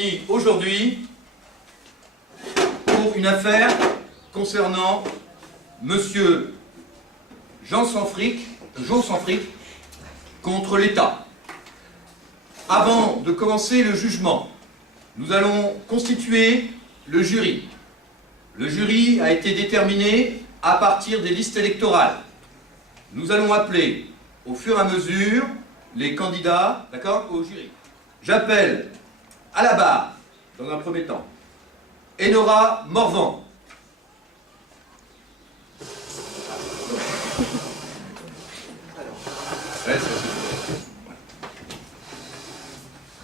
réunis aujourd'hui pour une affaire concernant Monsieur Jo Sanfric contre l'État. Avant de commencer le jugement, nous allons constituer le jury. Le jury a été déterminé à partir des listes électorales. Nous allons appeler au fur et à mesure les candidats, d'accord, au jury. J'appelle à la barre, dans un premier temps, Enora Morvan.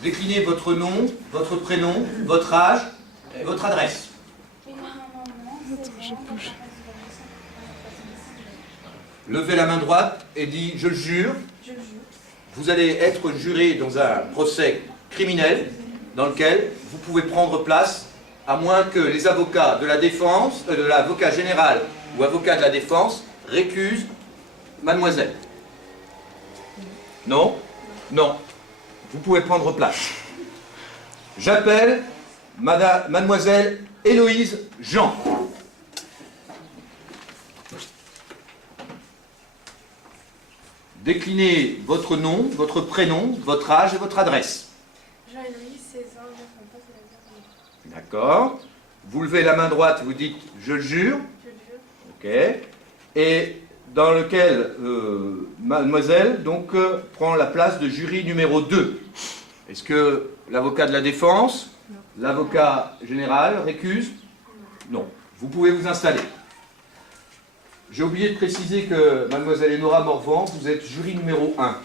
Déclinez votre nom, votre prénom, votre âge et votre adresse. Levez la main droite et dit « Je le jure ». Vous allez être juré dans un procès criminel dans lequel vous pouvez prendre place à moins que les avocats de la défense, de l'avocat général ou avocat de la défense récusent mademoiselle. Non? Non. Vous pouvez prendre place. J'appelle mademoiselle Héloïse Jean. Déclinez votre nom, votre prénom, votre âge et votre adresse. Jean-Héloïse, 16 ans, 9 ans, pas de la vie. D'accord. Vous levez la main droite, vous dites « Je le jure ». Je le jure. Ok. Et dans lequel mademoiselle donc prend la place de jury numéro 2. Est-ce que l'avocat de la défense, l'avocat général récuse? Non. Vous pouvez vous installer. J'ai oublié de préciser que mademoiselle Enora Morvan, vous êtes jury numéro 1.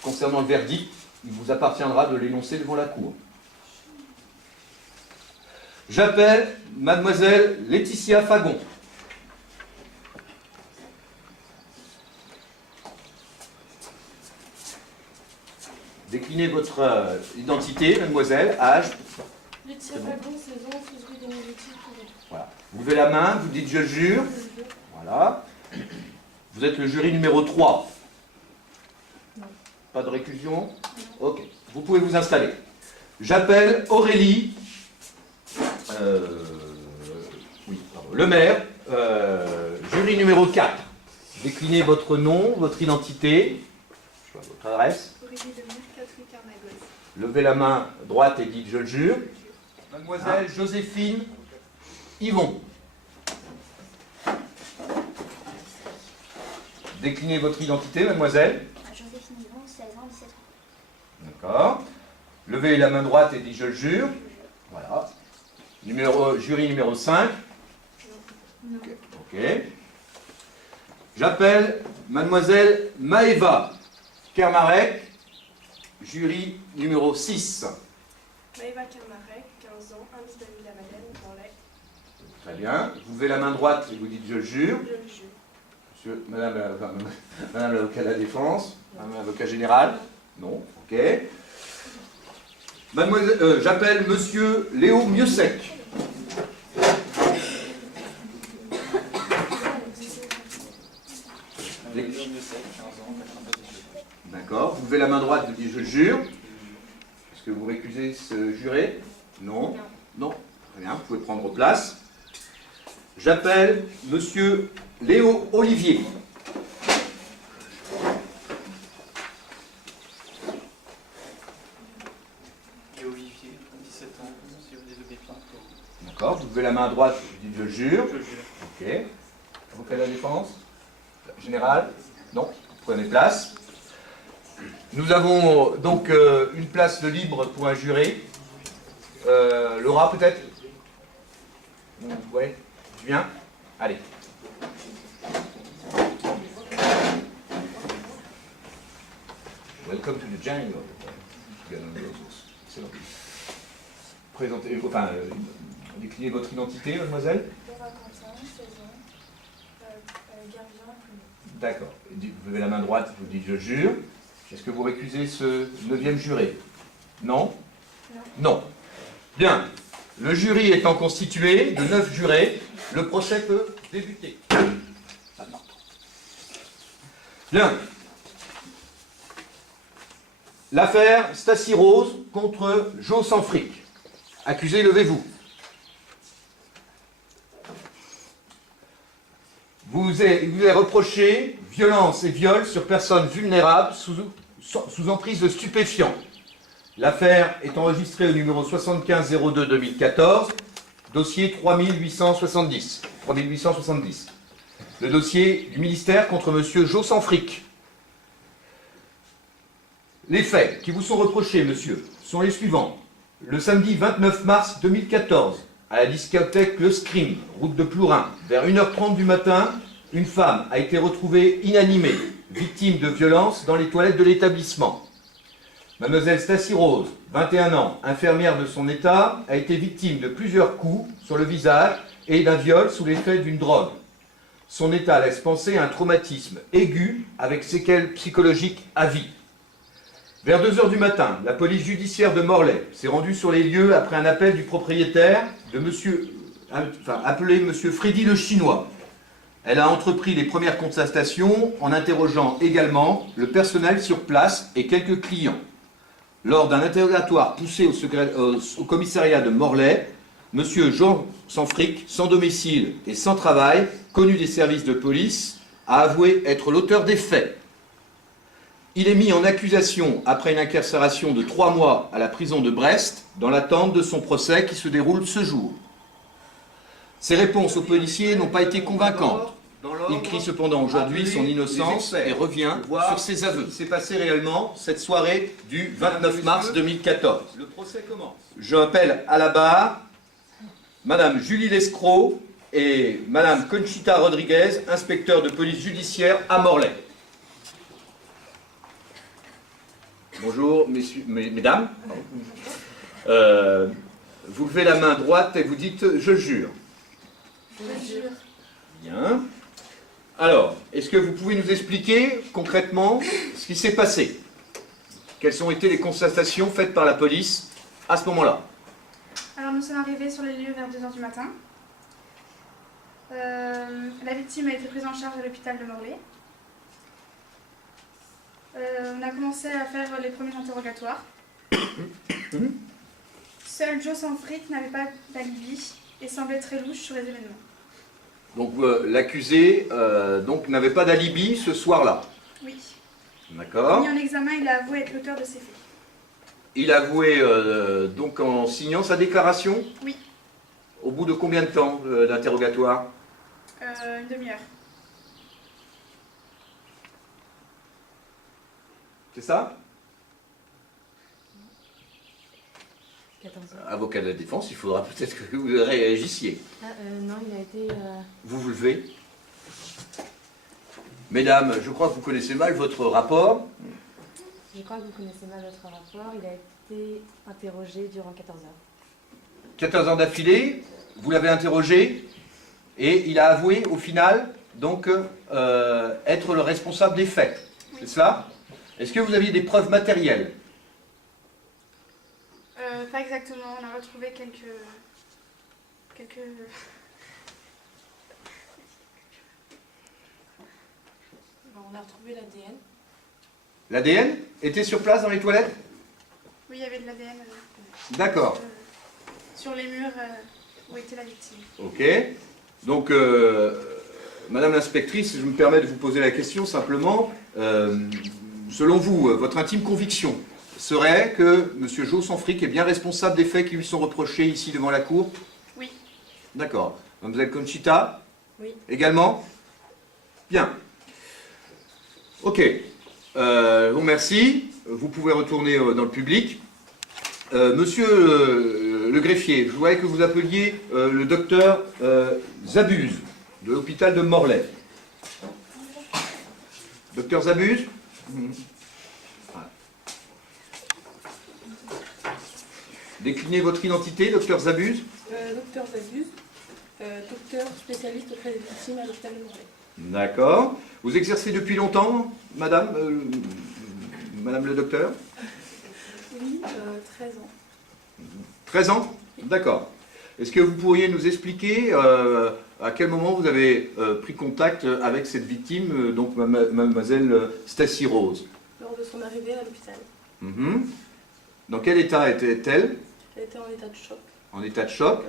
Concernant le verdict, il vous appartiendra de l'énoncer devant la cour. J'appelle mademoiselle Laetitia Fagon. Déclinez votre identité, mademoiselle, âge. Laetitia Fagon, 16 ans, 6 rue des Mélodies, Touré. Voilà. Vous levez la main, vous dites « Je jure ». Voilà. Vous êtes le jury numéro 3. Non. Pas de réclusion? Ok. Vous pouvez vous installer. J'appelle Aurélie Lemaire, jury numéro 4. Déclinez votre nom, votre identité, votre adresse. Aurélie Lemaire, 4 rue Carnagoz. Levez la main droite et dites « Je le jure ». Mademoiselle Joséphine Yvon. Déclinez votre identité, mademoiselle. Joséphine Yvon, 16 ans, 17 ans. D'accord. Levez la main droite et dites « Je le jure ». Voilà. Jury numéro 5. Non. Ok. J'appelle mademoiselle Maëva Kermarek, jury numéro 6. Maëva Kermarek, 15 ans, 1 bis de la Madeleine, dans l'Aix. Très bien. Vous levez la main droite et vous dites « Je le jure ». Je le jure. Monsieur, madame l'avocat de la défense, madame l'avocat général. Non. Ok. J'appelle monsieur Léo Mieuxec. D'accord. Vous levez la main droite, vous dites « Je jure ». Est-ce que vous récusez ce juré? Non. Non. Très bien, vous pouvez prendre place. J'appelle monsieur Léo Olivier. Olivier, 17 ans, monsieur des Aubépins. D'accord. Vous levez la main droite, vous dites « Je jure ». Je jure. Ok. Avocat de la défense? Général? Non. Prenez place. Nous avons donc une place de libre pour un juré. Laura, peut-être? Ouais. Tu viens? Allez. Welcome to the jungle. C'est bon. Présentez, déclinez votre identité, mademoiselle. Laura Quentin, 16 ans, Gardien, Plumeau. D'accord. Vous levez la main droite, vous dites « Je jure ». Est-ce que vous récusez ce 9e juré? Non? Non. Bien. Le jury étant constitué de 9 jurés, le procès peut débuter. Bien. L'affaire Stacy Rose contre Jo Sanfric. Accusé, levez-vous. Vous est reproché violence et viol sur personnes vulnérables sous emprise de stupéfiants. L'affaire est enregistrée au numéro 7502-2014, dossier 3870. Le dossier du ministère contre M. Jo Sanfric. Les faits qui vous sont reprochés, monsieur, sont les suivants. Le samedi 29 mars 2014, à la discothèque Le Scream, route de Plourin, vers 1h30 du matin, une femme a été retrouvée inanimée, victime de violences dans les toilettes de l'établissement. Mademoiselle Stacy Rose, 21 ans, infirmière de son état, a été victime de plusieurs coups sur le visage et d'un viol sous l'effet d'une drogue. Son état laisse penser à un traumatisme aigu avec séquelles psychologiques à vie. Vers 2 h du matin, la police judiciaire de Morlaix s'est rendue sur les lieux après un appel du propriétaire appelé M. Freddy le Chinois. Elle a entrepris les premières constatations en interrogeant également le personnel sur place et quelques clients. Lors d'un interrogatoire poussé au commissariat de Morlaix, M. Jean Sanfric, sans domicile et sans travail, connu des services de police, a avoué être l'auteur des faits. Il est mis en accusation après une incarcération de 3 mois à la prison de Brest, dans l'attente de son procès qui se déroule ce jour. Ses réponses aux policiers n'ont pas été convaincantes. Il crie cependant aujourd'hui son innocence et revient sur ses aveux. Ce qui s'est passé réellement cette soirée du 29 mars 2014. Le procès commence. Je appelle à la barre Madame Julie Lescroc et Madame Conchita Rodriguez, inspecteur de police judiciaire à Morlaix. Bonjour, messieurs, mesdames. Vous levez la main droite et vous dites « Je jure ». Je jure. Bien. Alors, est-ce que vous pouvez nous expliquer concrètement ce qui s'est passé? Quelles ont été les constatations faites par la police à ce moment-là? Alors nous sommes arrivés sur les lieux vers 2 h du matin. La victime a été prise en charge à l'hôpital de Morlaix. On a commencé à faire les premiers interrogatoires. Seul Jo Sanfric n'avait pas d'alibi et semblait très louche sur les événements. Donc l'accusé n'avait pas d'alibi ce soir-là. Oui. D'accord. Mis en examen, il a avoué être l'auteur de ces faits. Il a avoué donc en signant sa déclaration? Oui. Au bout de combien de temps d'interrogatoire? Une demi-heure. C'est ça? 14 heures. Avocat de la défense, il faudra peut-être que vous réagissiez. Non, il a été... Vous vous levez. Mesdames, je crois que vous connaissez mal votre rapport. Je crois que vous connaissez mal votre rapport. Il a été interrogé durant 14 heures. 14 heures d'affilée, vous l'avez interrogé et il a avoué au final donc être le responsable des faits. C'est cela? Est-ce que vous aviez des preuves matérielles? Pas exactement, on a retrouvé quelques... Bon, on a retrouvé l'ADN. L'ADN était sur place dans les toilettes? Oui, il y avait de l'ADN D'accord. sur les murs où était la victime. Ok. Donc, Madame l'inspectrice, je me permets de vous poser la question simplement. Selon vous, votre intime conviction serait que M. Jo Sanfric est bien responsable des faits qui lui sont reprochés ici devant la Cour? Oui. D'accord. Mademoiselle Conchita? Oui. Également? Bien. Ok. Je vous remercie. Vous pouvez retourner dans le public. Monsieur le greffier, je voudrais que vous appeliez le docteur Zabuse, de l'hôpital de Morlaix. Docteur Zabuse? Déclinez votre identité, docteur Zabuse. Docteur Zabuse, docteur spécialiste auprès des victimes à l'hôpital de Morlaix. D'accord. Vous exercez depuis longtemps, madame, madame le docteur? Oui, 13 ans. 13 ans? D'accord. Est-ce que vous pourriez nous expliquer à quel moment vous avez pris contact avec cette victime, donc mademoiselle Stacy Rose? Lors de son arrivée à l'hôpital. Dans quel état était-elle? Elle était en état de choc, En état de choc.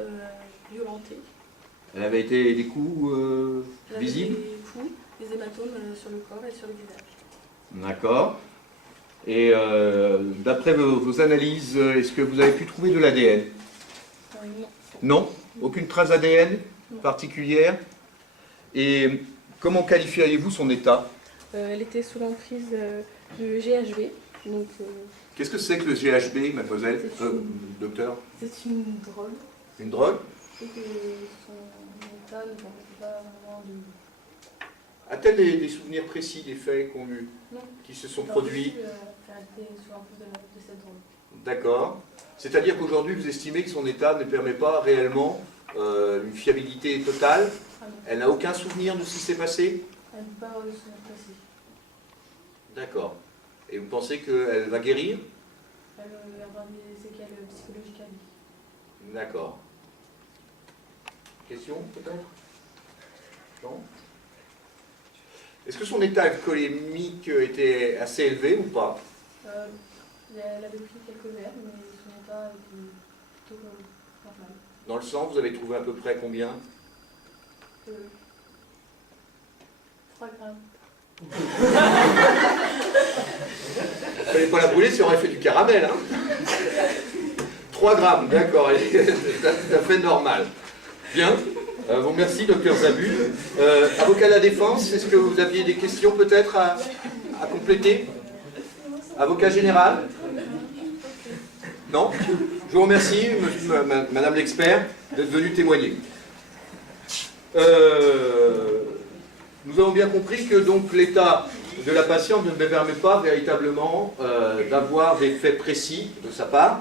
violentée. Elle avait été des coups Elle avait visibles. des coups, des hématomes sur le corps et sur le visage. D'accord. Et d'après vos analyses, est-ce que vous avez pu trouver de l'ADN? Non. Non? Aucune trace ADN particulière? Et comment qualifieriez-vous son état? Elle était sous l'emprise du GHB. Donc, Qu'est-ce que c'est que le GHB, mademoiselle, C'est une- docteur? c'est une drogue. Une drogue? Et que son état ne permettait pas vraiment de... A-t-elle des souvenirs précis des faits qu'on eu, Non. qui se sont produits? Elle était sous l'emprise de cette drogue. D'accord. C'est-à-dire qu'aujourd'hui, vous estimez que son état ne permet pas réellement une fiabilité totale? Ah non. Elle n'a aucun souvenir de ce qui s'est passé? Elle ne peut pas avoir de souvenir précis. D'accord. Et vous pensez qu'elle va guérir? Elle va avoir des séquelles psychologiques à vie. D'accord. Question, peut-être? Non? Est-ce que son état alcoolémique était assez élevé ou pas? Elle avait pris quelques verres, mais son état était plutôt normal. Dans le sang, vous avez trouvé à peu près combien? 3 grammes. Il ne fallait pas la brûler si on aurait fait du caramel. Hein. 3 grammes, d'accord, c'est tout à fait normal. Bien, vous remercie, docteur Zabu. Avocat de la défense, est-ce que vous aviez des questions peut-être à compléter? Avocat général? Non? Je vous remercie, madame l'expert, d'être venue témoigner. Nous avons bien compris que donc l'état de la patiente ne me permet pas véritablement d'avoir des faits précis de sa part.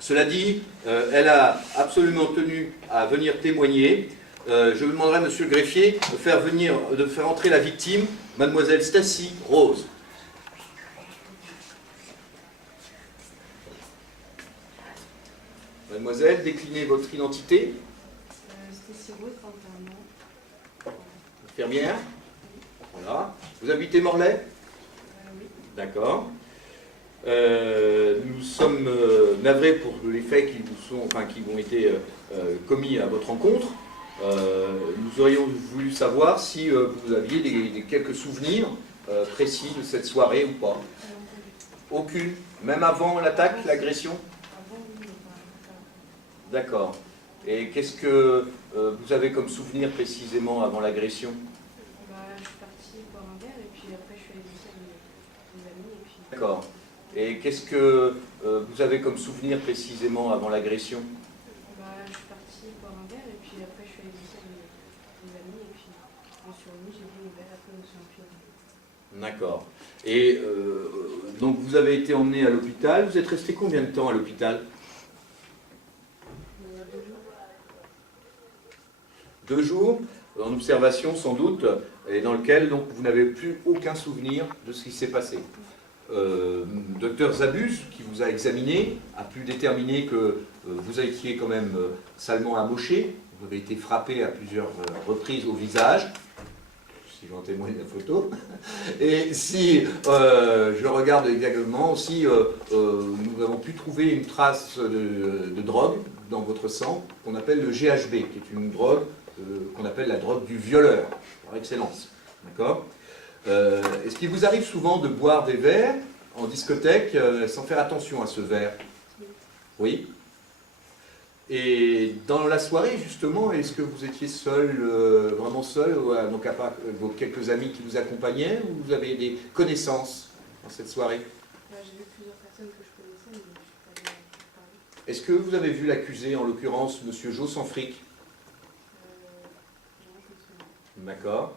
Cela dit, elle a absolument tenu à venir témoigner. Je vous demanderai, monsieur le greffier, de faire entrer la victime, mademoiselle Stacy Rose. Mademoiselle, déclinez votre identité. Stacy Rose, 31 ans. Infirmière. Voilà. Vous habitez Morlaix? Oui. D'accord. Nous sommes navrés pour les faits qui ont été commis à votre encontre. Nous aurions voulu savoir si vous aviez quelques souvenirs précis de cette soirée ou pas. Aucune? Même avant l'attaque, l'agression? Avant, oui, mais pas. D'accord. Et qu'est-ce que vous avez comme souvenir précisément avant l'agression? Je suis partie boire un verre et puis après je suis allée visiter mes amis et puis... D'accord. Et qu'est-ce que vous avez comme souvenir précisément avant l'agression? Je suis partie boire un verre et puis après je suis allée visiter mes amis et puis je me suis remise, j'ai bu mon verre, après je me suis enfui. D'accord. Et donc vous avez été emmené à l'hôpital. Vous êtes resté combien de temps à l'hôpital? 2 jours, en observation sans doute, et dans lequel donc, vous n'avez plus aucun souvenir de ce qui s'est passé. Docteur Zabus, qui vous a examiné, a pu déterminer que vous étiez quand même salement amoché. Vous avez été frappé à plusieurs reprises au visage, si j'en témoigne la photo. Et si je regarde également aussi, nous avons pu trouver une trace de drogue dans votre sang, qu'on appelle le GHB, qui est une drogue qu'on appelle la drogue du violeur, par excellence. D'accord? Est-ce qu'il vous arrive souvent de boire des verres en discothèque sans faire attention à ce verre? Oui. Et dans la soirée, justement, est-ce que vous étiez seul, vraiment seul, donc à part vos quelques amis qui vous accompagnaient, ou vous avez des connaissances dans cette soirée? J'ai vu plusieurs personnes que je connaissais, mais je ne suis pas allée parler. Est-ce que vous avez vu l'accusé, en l'occurrence, M. Jo Sanfric? Non, je me souviens. D'accord.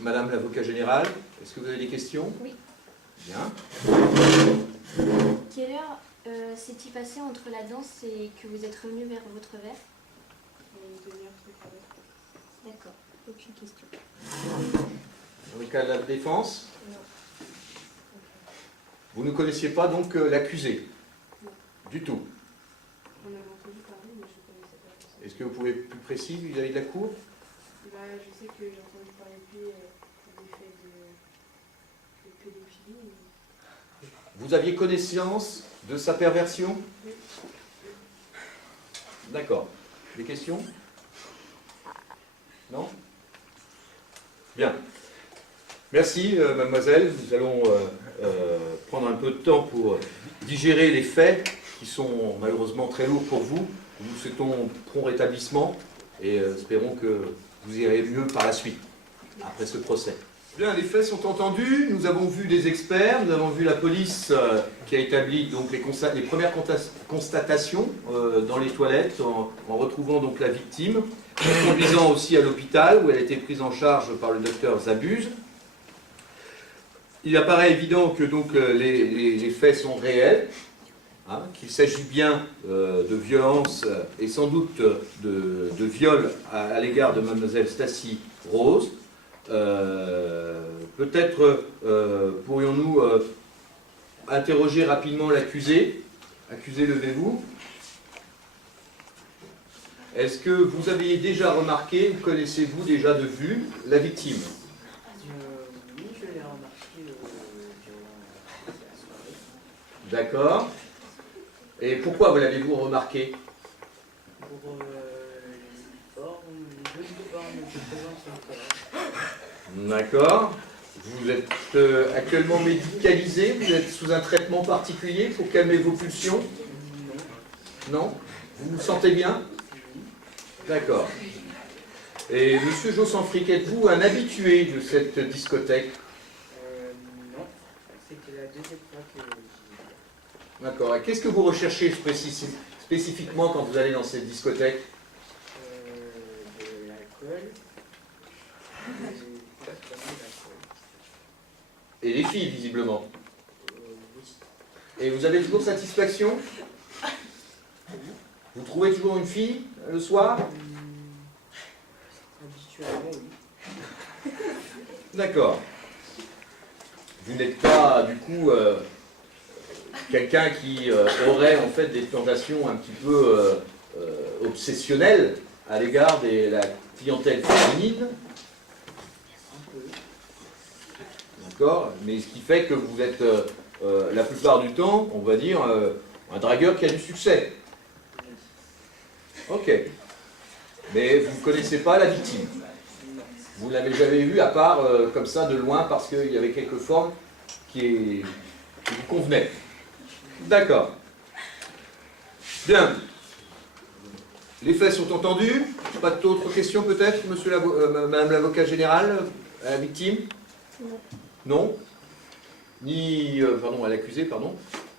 Madame l'avocat général, est-ce que vous avez des questions? Oui. Bien. Quelle heure s'est-il passé entre la danse et que vous êtes revenu vers votre verre? Une demi-heure, c'est pas D'accord, aucune question. Avocat de la défense? Non. Vous ne connaissiez pas donc l'accusé? Non. Du tout. On avait entendu parler, mais je ne connaissais pas la personne. Est-ce que vous pouvez être plus précis vis-à-vis de la cour? Je sais que j'ai entendu parler de lui des faits de pédophilie. Vous aviez connaissance de sa perversion? D'accord. Des questions? Non? Bien. Merci, mademoiselle. Nous allons prendre un peu de temps pour digérer les faits qui sont malheureusement très lourds pour vous. Nous vous souhaitons un prompt rétablissement et espérons que vous irez mieux par la suite, après ce procès. Bien, les faits sont entendus. Nous avons vu des experts, nous avons vu la police qui a établi donc, les premières constatations dans les toilettes en retrouvant donc la victime, en conduisant aussi à l'hôpital où elle a été prise en charge par le docteur Zabuse. Il apparaît évident que donc, les faits sont réels, hein, qu'il s'agit bien de violence et sans doute de viol à l'égard de mademoiselle Stacy Rose. Peut-être pourrions-nous interroger rapidement l'accusé. Accusé, levez-vous. Est-ce que vous aviez déjà remarqué, ou connaissez-vous déjà de vue la victime? Oui, je l'ai remarqué durant la soirée. D'accord. Et pourquoi vous l'avez-vous remarqué? Pour les jolies formes de présence sur le corps. D'accord. Vous êtes actuellement médicalisé, vous êtes sous un traitement particulier pour calmer vos pulsions? Non. Non? Vous vous sentez bien? D'accord. Et monsieur Jossanfric, êtes-vous un habitué de cette discothèque? Non. C'était la deuxième fois que j'y étais. D'accord. Et qu'est-ce que vous recherchez spécifiquement quand vous allez dans cette discothèque? De l'alcool. Et les filles, visiblement. Oui. Et vous avez toujours satisfaction? Vous trouvez toujours une fille le soir? Habituellement, oui. D'accord. Vous n'êtes pas, du coup, quelqu'un qui aurait en fait des tentations un petit peu obsessionnelles à l'égard de la clientèle féminine? D'accord. Mais ce qui fait que vous êtes, la plupart du temps, on va dire, un dragueur qui a du succès. Ok. Mais vous ne connaissez pas la victime. Vous ne l'avez jamais vue à part comme ça de loin parce qu'il y avait quelques formes qui vous convenaient. D'accord. Bien. Les faits sont entendus. Pas d'autres questions peut-être, madame l'avocat général, à la victime? Non. Non? Ni, pardon, à l'accusé, pardon.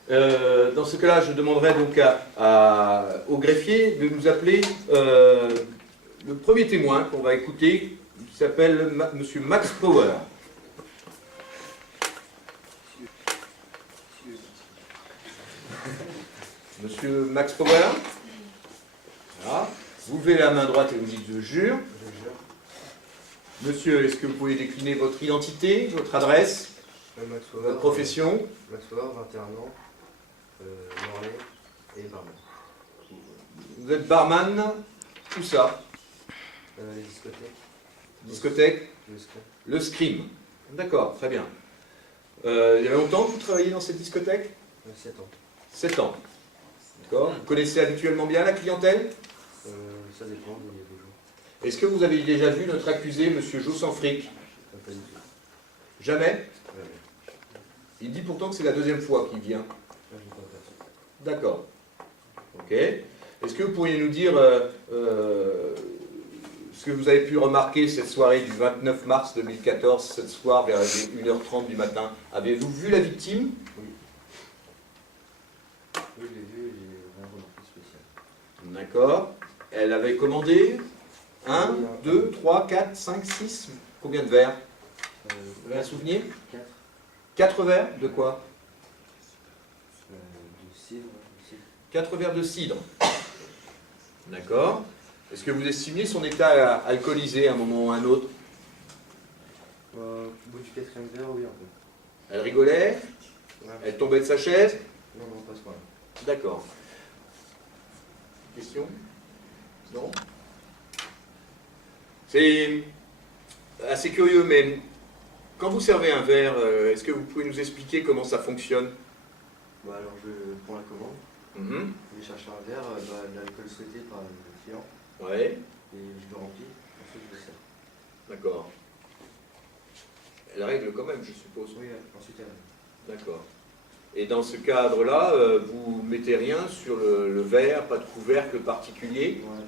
Dans ce cas-là, je demanderai donc au greffier de nous appeler le premier témoin qu'on va écouter, qui s'appelle monsieur Max Power. Monsieur Max Power. Voilà. Vous levez la main droite et vous dites « je jure ». Monsieur, est-ce que vous pouvez décliner votre identité, votre adresse, Max Power, votre profession? Max Power, 21 ans, Morlaix et barman. Vous êtes barman, tout ça? Les discothèques. Discothèque? Le screen. Le Scream. D'accord, très bien. Il y a longtemps que vous travaillez dans cette discothèque? 7 ans. 7 ans. D'accord. Vous connaissez habituellement bien la clientèle? Ça dépend des jours. Est-ce que vous avez déjà vu notre accusé, monsieur Jossanfric? Pas du tout. Jamais? Ouais. Il dit pourtant que c'est la deuxième fois qu'il vient. Là, je n'ai pas perçu. D'accord. Ok. Est-ce que vous pourriez nous dire ce que vous avez pu remarquer cette soirée du 29 mars 2014, cette soir vers 1h30 du matin? Avez-vous vu la victime? Oui. Oui, je l'ai vu et j'ai rien remarqué de spécial. D'accord. Elle avait commandé 1, 2, 3, 4, 5, 6. Combien de verres? Vous avez un souvenir? 4. 4 verres? De quoi? De cidre. 4 verres de cidre. D'accord. Est-ce que vous estimiez son état alcoolisé à un moment ou à un autre? Au bout du 4e verre, oui, un peu. Elle rigolait? Ouais. Elle tombait de sa chaise? Non, non, pas ce point-là. D'accord. Question? Non? C'est assez curieux, mais quand vous servez un verre, est-ce que vous pouvez nous expliquer comment ça fonctionne? Bah, alors je prends la commande, Mhm. je vais chercher un verre de l'alcool souhaité par le client Ouais, et je le remplis, ensuite je le sers. d'accord. Elle règle quand même, je suppose. Oui, ensuite elle. D'accord. Et dans ce cadre-là, vous mettez rien sur le verre, pas de couvercle particulier. Ouais,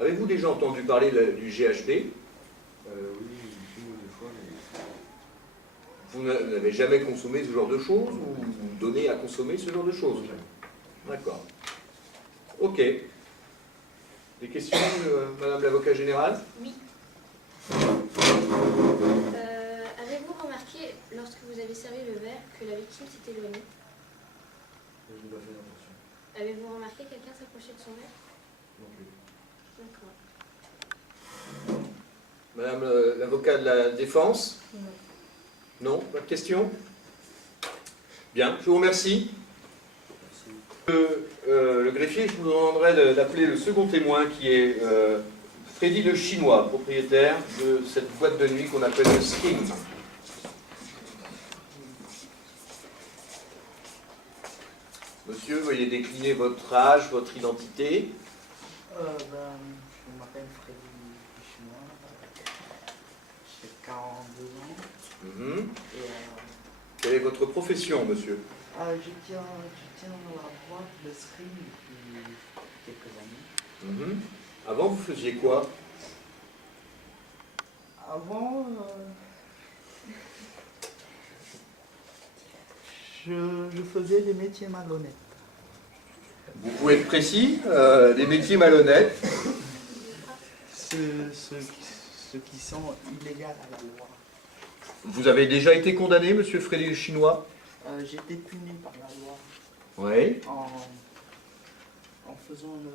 Avez-vous déjà entendu parler du GHB? oui, une ou deux fois, mais Vous n'avez jamais consommé ce genre de choses ou vous donnez à consommer ce genre de choses? D'accord. Ok. Des questions, Madame l'avocat général? Oui. Avez-vous remarqué, lorsque vous avez servi le verre, que la victime s'est éloignée? je n'ai pas fait attention Avez-vous remarqué quelqu'un s'approcher de son verre? non plus. D'accord. Madame l'avocat de la défense? Non. Pas de questions? Bien, je vous remercie. Merci. Le greffier, je vous demanderai d'appeler le second témoin qui est Freddy le Chinois, propriétaire de cette boîte de nuit qu'on appelle le Skin. Monsieur, veuillez décliner votre âge, votre identité. Je m'appelle Freddy Chinois, j'ai 42 ans Mhm. et Quelle est votre profession, monsieur? je tiens la boîte de screen depuis quelques années. Mhm. Avant, vous faisiez quoi? Avant, je faisais des métiers malhonnêtes. Vous pouvez être précis, des métiers malhonnêtes. Ceux qui sont illégaux à la loi. Vous avez déjà été condamné, monsieur Freddy le Chinois? J'ai été puni par la loi Oui. en faisant le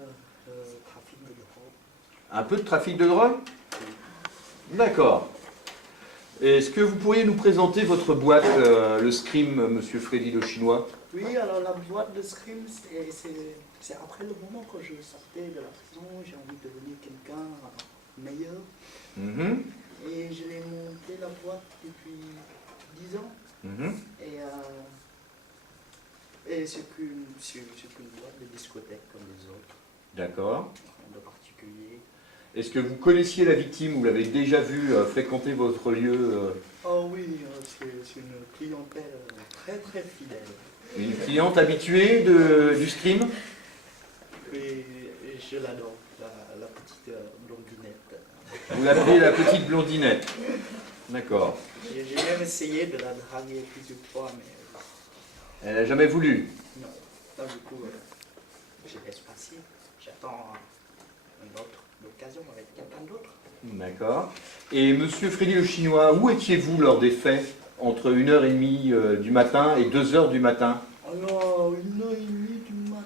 trafic de drogue. Un peu de trafic de drogue? D'accord. Est-ce que vous pourriez nous présenter votre boîte, le Scream, monsieur Freddy le Chinois? Oui, alors la boîte de scrim, c'est après le moment que je sortais de la prison, j'ai envie de devenir quelqu'un meilleur. Mhm. Et je l'ai monté la boîte depuis 10 ans. Mhm. Et c'est qu'une boîte de discothèque comme les autres, D'accord. de particulier. Est-ce que vous connaissiez la victime? Vous l'avez déjà vu fréquenter votre lieu? Oh oui, c'est une clientèle très très fidèle. Une cliente habituée du Scream? Et je l'adore, la petite blondinette. Vous l'appelez la petite blondinette? D'accord. J'ai même essayé de la draguer plusieurs fois, mais Elle n'a jamais voulu? non. Donc, du coup, je laisse passer. J'attends une autre occasion avec quelqu'un d'autre. D'accord. Et monsieur Freddy le Chinois, où étiez-vous lors des faits? Entre 1h30 du matin et 2h du matin? Alors, 1h30 du matin.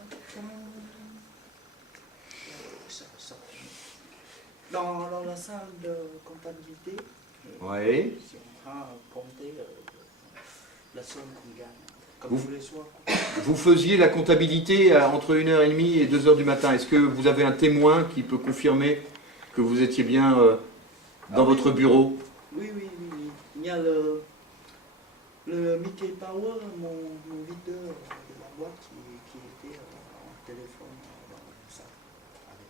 Dans la salle de comptabilité, Oui. c'est en train de compter la somme qu'on gagne. Comme Vous- tous les soirs. Vous faisiez la comptabilité entre 1h30 et 2h du matin. Est-ce que vous avez un témoin qui peut confirmer que vous étiez bien dans votre bureau? Oui. Il y a le Mickey Power, mon videur de la boîte qui était en téléphone dans ça avec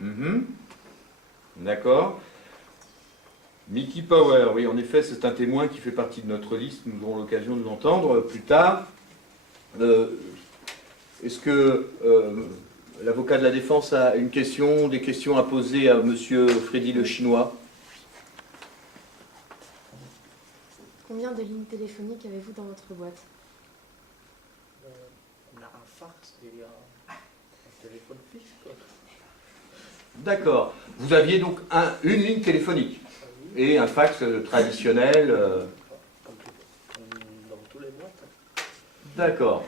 moi. Mhm. D'accord. Mickey Power, oui, en effet, c'est un témoin qui fait partie de notre liste. Nous aurons l'occasion de l'entendre plus tard. Est-ce que l'avocat de la défense a une question, des questions à poser à monsieur Freddy le Chinois? Combien de lignes téléphoniques avez-vous dans votre boîte? On a un fax et un téléphone fixe. Quoi. D'accord. Vous aviez donc une ligne téléphonique Ah oui, et un fax traditionnel. comme dans tous les boîtes. D'accord.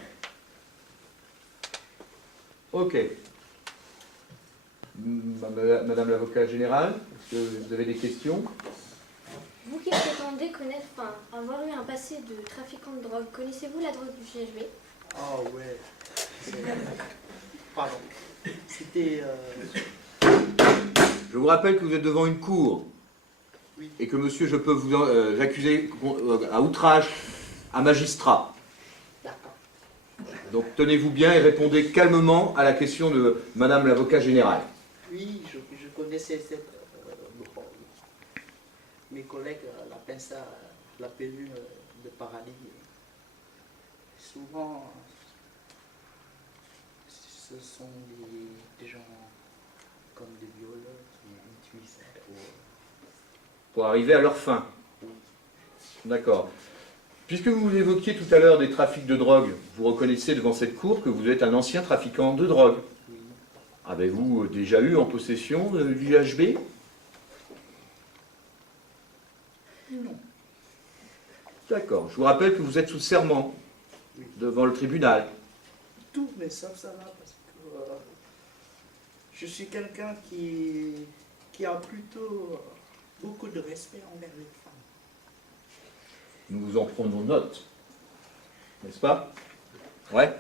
Ok. Madame l'avocat générale, est-ce que vous avez des questions? Vous qui prétendez connaître, enfin, avoir eu un passé de trafiquant de drogue, connaissez-vous la drogue du GHB? Ah ouais. Pardon. C'était. Je vous rappelle que vous êtes devant une cour Oui. et que monsieur, je peux vous accuser à outrage à magistrat. D'accord. Donc tenez-vous bien et répondez calmement à la question de Madame l'avocat général. Oui, je connaissais cette drogue. Mes collègues l'appellent ça la pilule de paradis. Souvent, ce sont des gens comme des violeurs qui utilisent ça Pour arriver à leur fin. D'accord. Puisque vous évoquiez tout à l'heure des trafics de drogue, vous reconnaissez devant cette cour que vous êtes un ancien trafiquant de drogue. Oui. Avez-vous déjà eu en possession du GHB? Non. D'accord. Je vous rappelle que vous êtes sous serment Oui. devant le tribunal. Tous mes savent ça là parce que je suis quelqu'un qui a plutôt beaucoup de respect envers les femmes. Nous vous en prenons note. N'est-ce pas? Ouais.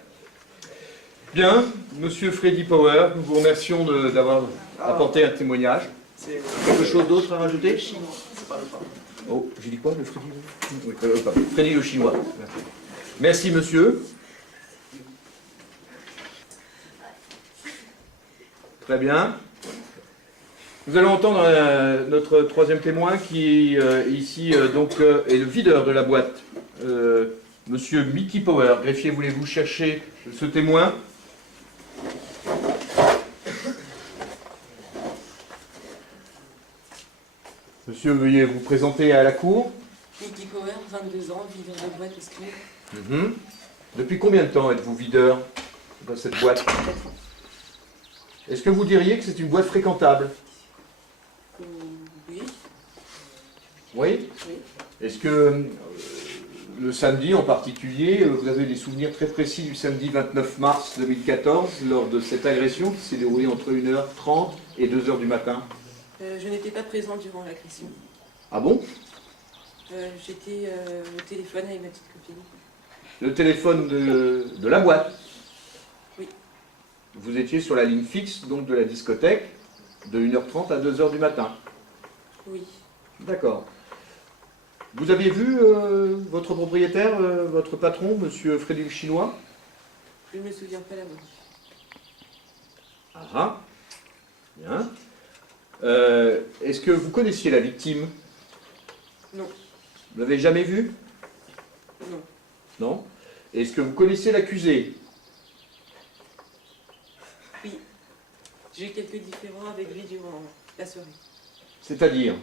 Bien, Monsieur Freddy Power, nous vous remercions d'avoir apporté un témoignage. C'est Quelque chose d'autre à rajouter? le chinois, c'est pas le parler. Oh, j'ai dit quoi, le Freddy? Oui, pardon. Freddy le chinois. Merci, monsieur. Très bien. Nous allons entendre notre troisième témoin qui, ici, est le videur de la boîte. Monsieur Mickey Power. Greffier, voulez-vous chercher ce témoin? Monsieur, veuillez vous présenter à la cour. Mickey Power, 22 ans, videur de boîte au Screen. Mhm. Depuis combien de temps êtes-vous videur dans cette boîte? 4 ans. Est-ce que vous diriez que c'est une boîte fréquentable? Oui, Oui. oui. Est-ce que le samedi en particulier, vous avez des souvenirs très précis du samedi 29 mars 2014 lors de cette agression qui s'est déroulée entre 1h30 et 2h du matin? Je n'étais pas présent durant l'agression. Ah bon? J'étais au téléphone avec ma petite copine. Le téléphone de la boîte? Oui. Vous étiez sur la ligne fixe donc de la discothèque de 1h30 à 2h du matin? Oui. D'accord. Vous aviez vu votre propriétaire, votre patron, monsieur Freddy le Chinois? Je ne me souviens pas l'avoir vu. Ah ah. Bien. Est-ce que vous connaissiez la victime? Non. Vous l'avez jamais vue? Non. Non. Est-ce que vous connaissez l'accusé? Oui. J'ai eu quelques différends avec lui durant la soirée. C'est-à-dire?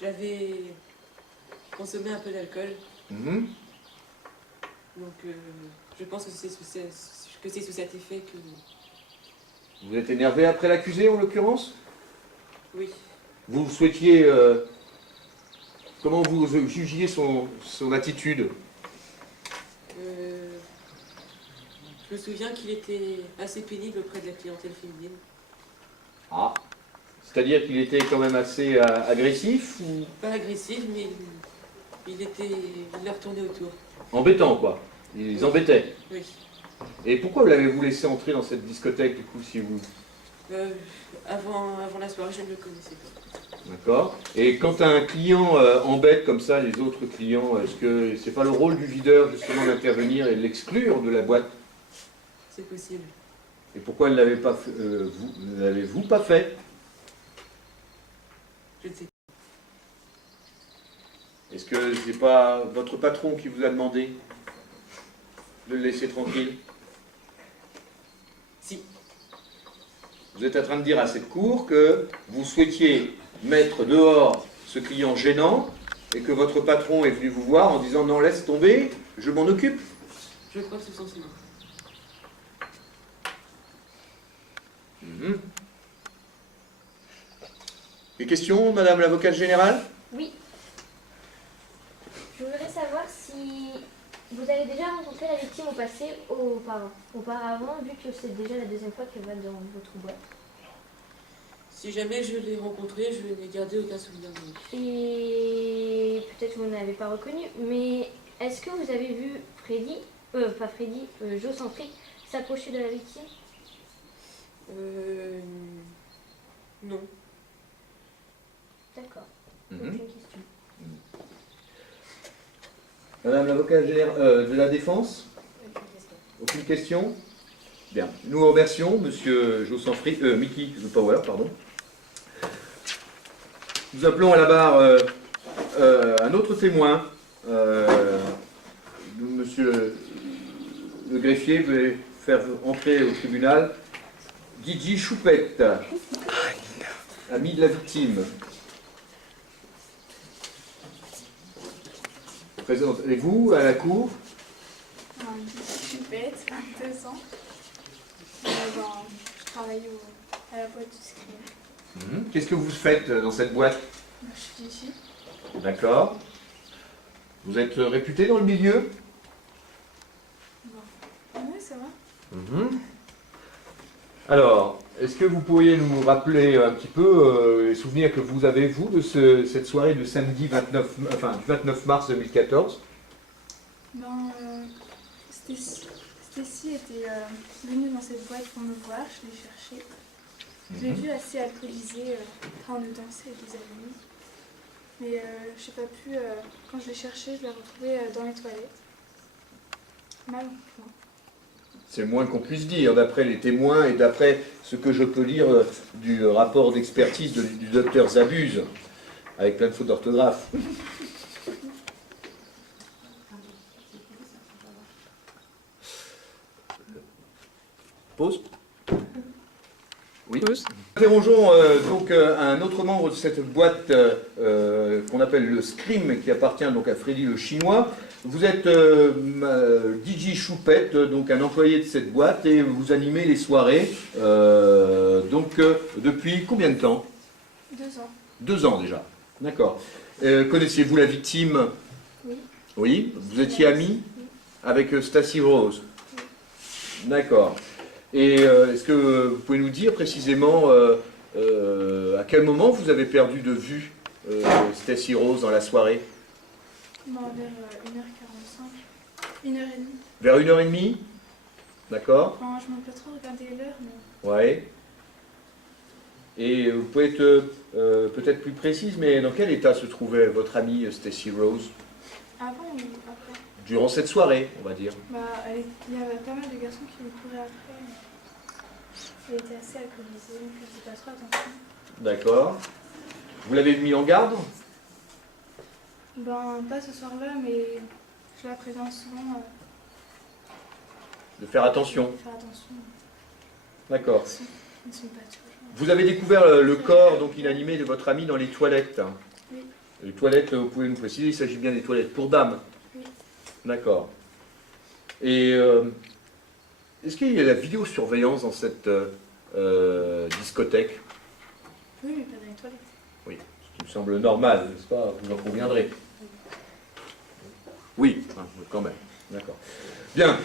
J'avais consommé un peu d'alcool, Mhm. donc je pense que c'est sous cet effet que... Vous êtes énervé après l'accusé en l'occurrence? Oui. Vous souhaitiez... comment vous jugiez son attitude? Je me souviens qu'il était assez pénible auprès de la clientèle féminine. Ah. C'est-à-dire qu'il était quand même assez agressif ou Pas agressif, mais il leur tournait autour. embêtant quoi? Il les embêtait. Oui. Et pourquoi l'avez-vous laissé entrer dans cette discothèque du coup si vous... Avant la soirée, je ne le connaissais pas. D'accord. Et quand un client embête comme ça les autres clients, est-ce que c'est pas le rôle du videur justement d'intervenir et de l'exclure de la boîte? C'est possible. Et pourquoi ne l'avez-vous pas fait? Je ne sais pas. Est-ce que c'est pas votre patron qui vous a demandé de le laisser tranquille? Si. Vous êtes en train de dire à cette cour que vous souhaitiez mettre dehors ce client gênant et que votre patron est venu vous voir en disant non, laisse tomber, je m'en occupe. Je crois que ce sont ces mots. Mhm. Des questions, madame l'avocate générale? Oui. Je voudrais savoir si vous avez déjà rencontré la victime au passé auparavant, vu que c'est déjà la deuxième fois qu'elle va dans votre boîte. Si jamais je l'ai rencontré, je n'ai gardé aucun souvenir de lui. Et peut-être que vous n'avez pas reconnu, mais est-ce que vous avez vu Joe Centric s'approcher de la victime? Non. D'accord. Mhm. Aucune question. Madame l'avocat de la défense? Aucune question? Bien. Nous remercions Monsieur Mickey Power, pardon. Nous appelons à la barre un autre témoin. Monsieur le greffier veut faire entrer au tribunal Gigi Choupette, ami de la victime. Présentez-vous à la cour. Je suis bête, 22 ans. Je travaille à la boîte du screen. Qu'est-ce que vous faites dans cette boîte? Je suis Gigi. D'accord. Vous êtes réputé dans le milieu? Oui, ça va. Alors, est-ce que vous pourriez nous rappeler un petit peu les souvenirs que vous avez, vous, de cette soirée de samedi 29 mars 2014? Stacy était venue dans cette boîte pour me voir, je l'ai cherchée. Je l'ai vue assez alcoolisée, en train de danser avec des amis. Mais je n'ai pas pu, quand je l'ai cherchée, je l'ai retrouvée dans les toilettes. Mal en point. C'est le moins qu'on puisse dire, d'après les témoins et d'après ce que je peux lire du rapport d'expertise du docteur Zabuse, avec plein de fautes d'orthographe. Pause. Oui. Pause. Interrogeons donc un autre membre de cette boîte qu'on appelle le Scream, qui appartient donc à Freddy le Chinois. Vous êtes Gigi Choupette, donc un employé de cette boîte, et vous animez les soirées depuis combien de temps? 2 ans. 2 ans déjà. D'accord. Connaissiez-vous la victime? Oui. Oui. Vous étiez amis avec Stacy Rose? D'accord. Et est-ce que vous pouvez nous dire précisément à quel moment vous avez perdu de vue Stacy Rose dans la soirée? Vers 1h45, 1h30. Vers 1h30? D'accord. Enfin, je ne m'en pas trop regarder l'heure, mais... Ouais. Et vous pouvez être peut-être plus précise, mais dans quel état se trouvait votre amie Stacy Rose Avant ou après? durant cette soirée, on va dire? Il y avait pas mal de garçons qui me couraient après. Elle était assez alcoolisée, donc je ne faisais pas trop attention. D'accord. Vous l'avez mis en garde? Pas ce soir-là, mais je la présente souvent. De faire attention. Faire attention. D'accord. Ils ne sont pas toujours. Vous avez découvert le corps donc inanimé de votre ami dans les toilettes. Oui. Les toilettes, vous pouvez nous préciser, il s'agit bien des toilettes pour dames. Oui. D'accord. Et est-ce qu'il y a la vidéosurveillance dans cette discothèque? Oui, mais pas dans les toilettes. Oui, ce qui me semble normal, n'est-ce pas? Vous en conviendrez. Oui, quand même. D'accord. Bien.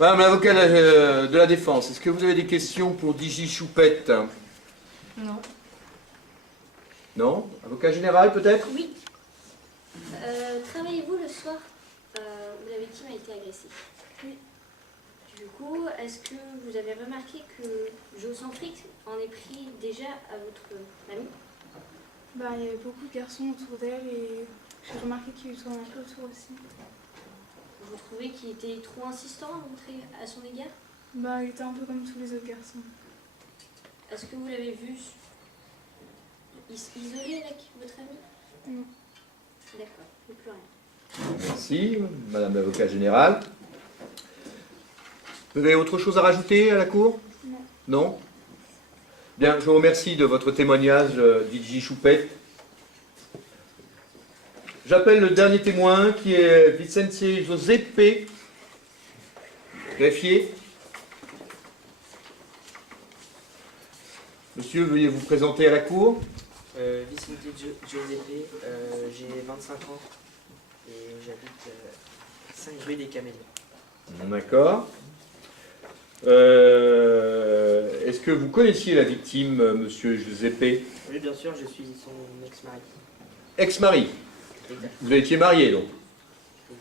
Madame l'avocat de la défense, est-ce que vous avez des questions pour Gigi Choupette? Non. Non? Avocat général peut-être? Oui. Travaillez-vous le soir où la victime a été agressée? Oui. Du coup, est-ce que vous avez remarqué que Joe Sanfric en est pris déjà à votre amie? Il y avait beaucoup de garçons autour d'elle et j'ai remarqué qu'il lui tournait un peu autour aussi. Vous trouvez qu'il était trop insistant à son égard? Il était un peu comme tous les autres garçons. Est-ce que vous l'avez vu isolé avec votre amie? Non. D'accord, il n'y a plus rien. Merci, Madame l'avocat général. Vous avez autre chose à rajouter à la Cour? Non. Non? Bien, je vous remercie de votre témoignage, Gigi Choupette. J'appelle le dernier témoin qui est Vicente Giuseppe, greffier. Monsieur, veuillez vous présenter à la Cour. Vicente Giuseppe, j'ai 25 ans et j'habite 5 rue des Camélias. D'accord. Est-ce que vous connaissiez la victime, monsieur Giuseppe? Oui, bien sûr, je suis son ex-mari. Ex-mari. Exact. Vous étiez marié, donc?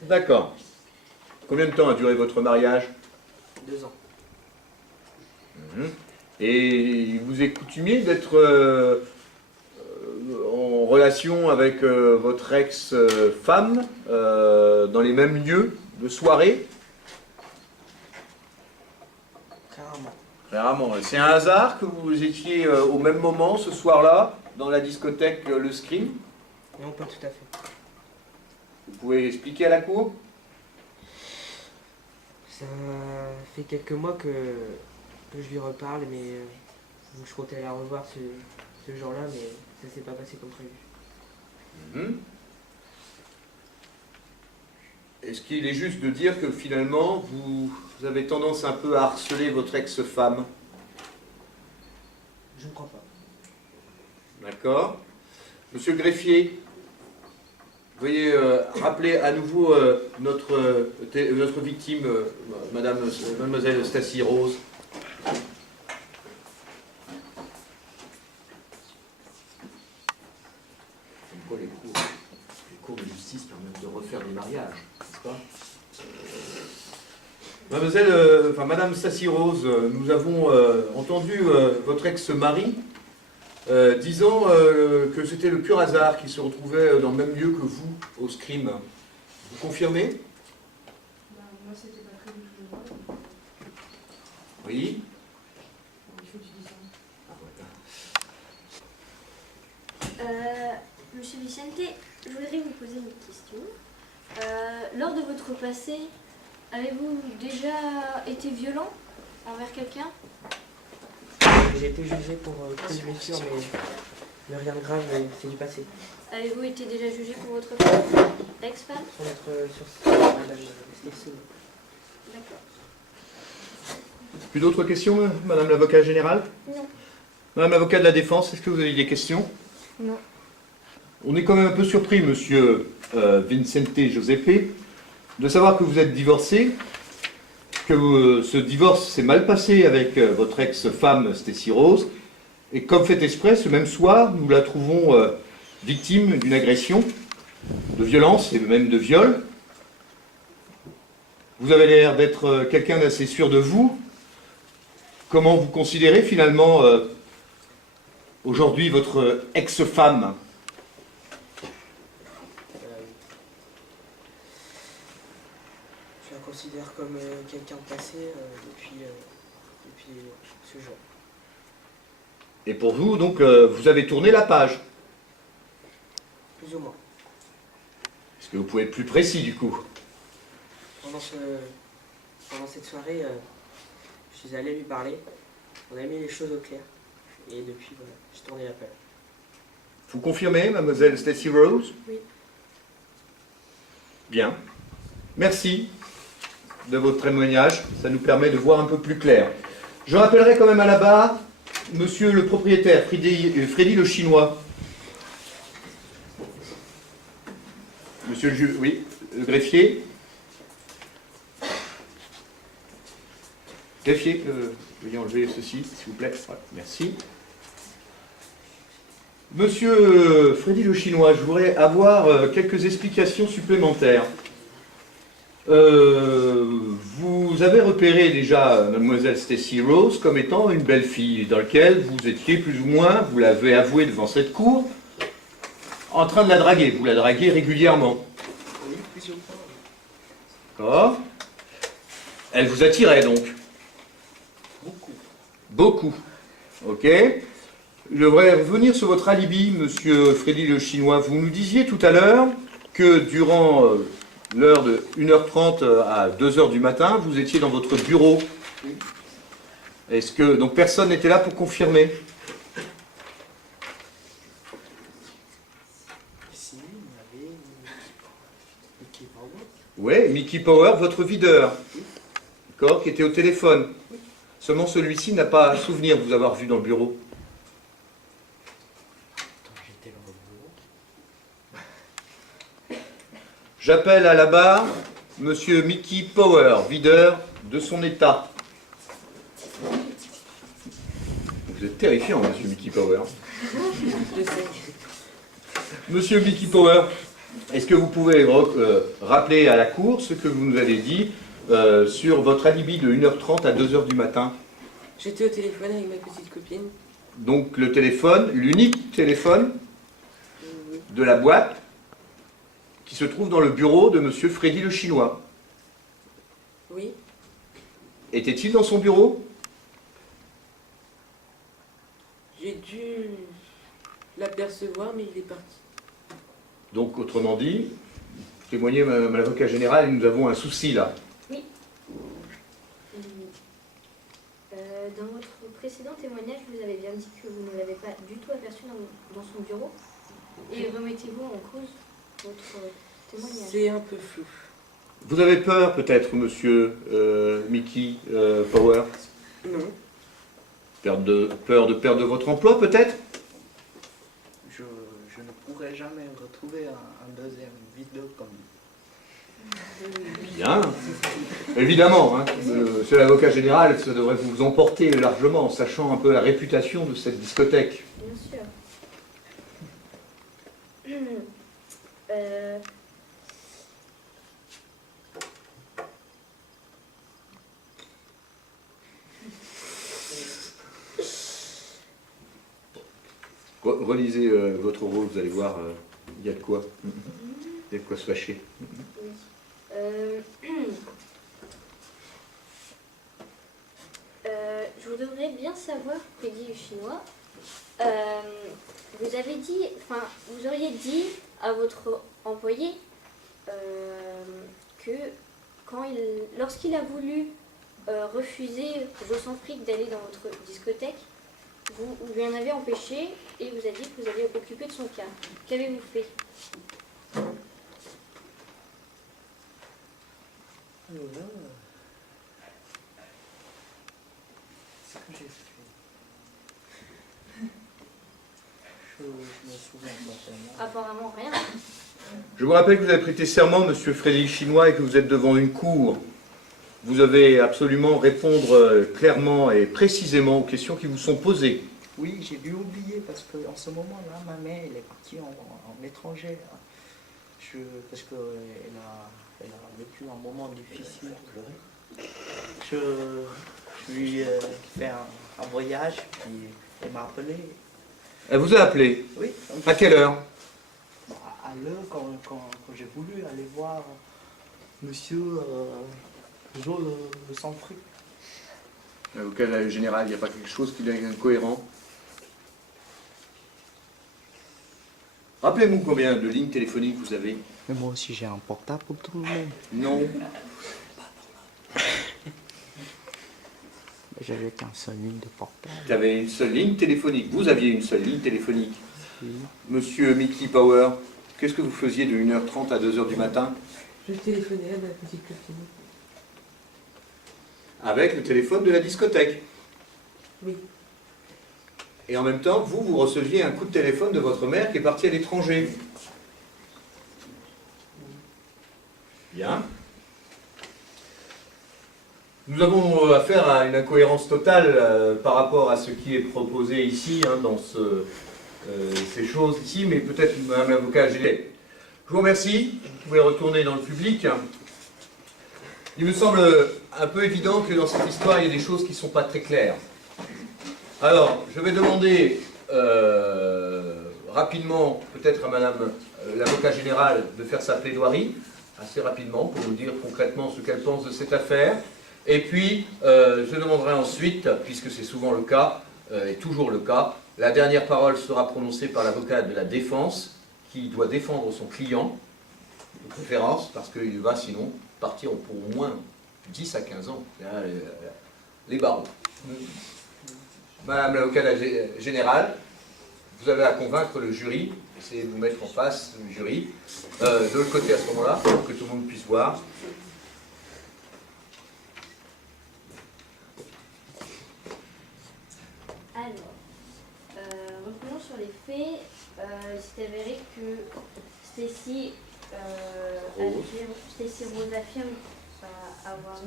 D'accord. Combien de temps a duré votre mariage? 2 ans. Et il vous est coutumier d'être en relation avec votre ex-femme dans les mêmes lieux de soirée? Très rarement. Très rarement. C'est un hasard que vous étiez au même moment ce soir-là dans la discothèque Le Scream? Non, pas tout à fait. Vous pouvez expliquer à la cour? Ça fait quelques mois que je lui reparle, mais je comptais la revoir ce jour-là, mais ça s'est pas passé comme prévu. Mhm. Est-ce qu'il est juste de dire que finalement vous avez tendance un peu à harceler votre ex-femme? Je ne crois pas. D'accord. Monsieur le greffier, veuillez rappeler à nouveau notre victime, mademoiselle Stacy Rose. Comme quoi les cours de justice permettent de refaire des mariages, n'est-ce pas? Madame Stacy Rose, nous avons entendu votre ex-mari disant que c'était le pur hasard qu'il se retrouvait dans le même lieu que vous, au Scream. Vous confirmez? Bah, moi, c'était pas prévu tous les mois. Oui. Il faut que tu dises ça. Ah, voilà. Monsieur Vicente, je voudrais vous poser une question. Lors de votre passé, avez-vous déjà été violent envers quelqu'un? J'ai été jugé pour cause de blessure, mais rien de grave, c'est du passé. Avez-vous été déjà jugé pour votre femme, ex-femme? Sur Madame Stacy. D'accord. Plus d'autres questions, Madame l'avocat général? Non. Madame l'avocat de la défense, est-ce que vous avez des questions? Non. On est quand même un peu surpris, monsieur Vicente Giuseppe, de savoir que vous êtes divorcé, que ce divorce s'est mal passé avec votre ex-femme Stacy Rose, et comme fait exprès, ce même soir, nous la trouvons victime d'une agression, de violence et même de viol. Vous avez l'air d'être quelqu'un d'assez sûr de vous. Comment vous considérez finalement aujourd'hui votre ex-femme? Je la considère comme quelqu'un de passé depuis ce jour. Et pour vous, donc, vous avez tourné la page. Plus ou moins. Est-ce que vous pouvez être plus précis du coup? Pendant cette soirée, je suis allé lui parler. On a mis les choses au clair. Et depuis, voilà, j'ai tourné la page. Vous confirmez, mademoiselle Stacy Rose? Oui. Bien. Merci de votre témoignage. Ça nous permet de voir un peu plus clair. Je rappellerai quand même à la barre, monsieur le propriétaire, Freddy le Chinois. Monsieur le juge, oui, le greffier. Greffier, veuillez enlever ceci, s'il vous plaît. Ouais, merci. Monsieur Freddy le Chinois, je voudrais avoir quelques explications supplémentaires. Vous avez repéré déjà mademoiselle Stacy Rose comme étant une belle fille dans laquelle vous étiez plus ou moins, vous l'avez avoué devant cette cour, en train de la draguer. Vous la draguez régulièrement. Oui, plus ou moins. D'accord. Elle vous attirait donc? Beaucoup. Beaucoup. Ok. Je voudrais revenir sur votre alibi, monsieur Freddy le Chinois. Vous nous disiez tout à l'heure que durant l'heure de 1h30 à 2h du matin, vous étiez dans votre bureau. Oui. Est-ce que donc personne n'était là pour confirmer? Si, il y avait Mickey Power. Oui, Mickey Power, votre videur. D'accord, qui était au téléphone. Seulement celui-ci n'a pas souvenir de vous avoir vu dans le bureau. J'étais dans le bureau. J'appelle à la barre monsieur Mickey Power, videur de son état. Vous êtes terrifiant, monsieur Mickey Power. Je sais. Monsieur Mickey Power, est-ce que vous pouvez rappeler à la cour ce que vous nous avez dit sur votre alibi de 1h30 à 2h du matin? J'étais au téléphone avec ma petite copine. Donc le téléphone, l'unique téléphone? de la boîte qui se trouve dans le bureau de monsieur Freddy le Chinois. Oui. Était-il dans son bureau? J'ai dû l'apercevoir, mais il est parti. Donc, autrement dit, témoignez, madame l'avocat général, nous avons un souci là. Dans votre précédent témoignage, vous avez bien dit que vous ne l'avez pas du tout aperçu dans son bureau. Et remettez-vous en cause votre témoignage. C'est un peu flou. Vous avez peur peut-être, monsieur Mickey Power? Non. Peur de perdre votre emploi peut-être? Je ne pourrais jamais retrouver un deuxième vidéo comme lui. Bien. Évidemment, hein, monsieur l'avocat général, ça devrait vous emporter largement, en sachant un peu la réputation de cette discothèque. Bien sûr. Relisez votre rôle, vous allez voir, il y a de quoi. Il y a de quoi se fâcher. Oui. Je voudrais bien savoir, Freddy le Chinois, vous avez dit, enfin, vous auriez dit à votre employé que lorsqu'il a voulu refuser Joe sans fric d'aller dans votre discothèque, vous lui en avez empêché et vous avez dit que vous allez occuper de son cas. Qu'avez-vous fait? Alors là, ce que j'ai fait, je me souviens pas tellement. Apparemment rien. Je vous rappelle que vous avez prêté serment, monsieur Frédéric Chinois, et que vous êtes devant une cour. Vous avez absolument répondre clairement et précisément aux questions qui vous sont posées. Oui, j'ai dû oublier parce qu'en ce moment-là, ma mère elle est partie en étranger. Parce qu'elle a vécu un moment difficile. Je lui ai fait un voyage, puis elle m'a appelé. Elle vous a appelé? Oui. À quelle heure? À l'heure quand j'ai voulu aller voir monsieur Joe le sans fric. L'avocat général, il n'y a pas quelque chose qui est incohérent? Rappelez-nous combien de lignes téléphoniques vous avez? Mais moi aussi j'ai un portable pour tout le monde. Non. J'avais qu'un seul ligne de portable. Vous avez une seule ligne téléphonique. Vous aviez une seule ligne téléphonique. Oui. Monsieur Mickey Power, qu'est-ce que vous faisiez de 1h30 à 2h du matin? Je téléphonais à ma petite copine. Avec le téléphone de la discothèque. Oui. Et en même temps, vous receviez un coup de téléphone de votre mère qui est partie à l'étranger. Bien. Nous avons affaire à une incohérence totale par rapport à ce qui est proposé ici, hein, dans ces choses ici, mais peut-être Madame l'avocat général. Je vous remercie. Vous pouvez retourner dans le public. Il me semble un peu évident que dans cette histoire, il y a des choses qui ne sont pas très claires. Alors, je vais demander rapidement, peut-être à Madame l'avocat général, de faire sa plaidoirie, assez rapidement, pour nous dire concrètement ce qu'elle pense de cette affaire. Et puis, je demanderai ensuite, puisque c'est souvent le cas, et toujours le cas, la dernière parole sera prononcée par l'avocat de la défense, qui doit défendre son client, de préférence, parce qu'il va sinon partir pour au moins 10 à 15 ans, les barreaux. Madame l'avocate générale, vous avez à convaincre le jury, essayez de vous mettre en face du jury, de l'autre côté à ce moment-là, pour que tout le monde puisse voir. Alors, revenons sur les faits. Il s'est avéré que Stacy Rose affirme avoir